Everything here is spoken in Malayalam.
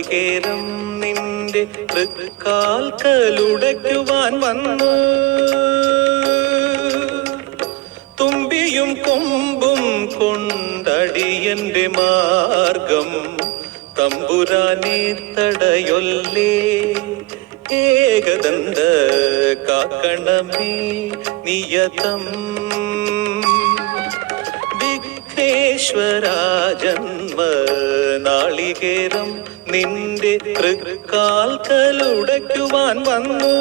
നാളികേരം നിന്റെ തൃക്കാൽക്കലുടയ്ക്കുവാൻ വന്നു. തുമ്പിയും കൊമ്പും കൊണ്ടടിയന്റെ മാർഗം തമ്പുരാനെ തടയൊല്ലേ. ഏകദന്ത കാക്കണമേ നിയതം. വിഘ്നേശ്വരാ ജന്മ നാളികേരം നിന്റെ തൃക്കാൽക്കലുടയ്ക്കുവാൻ വന്നു.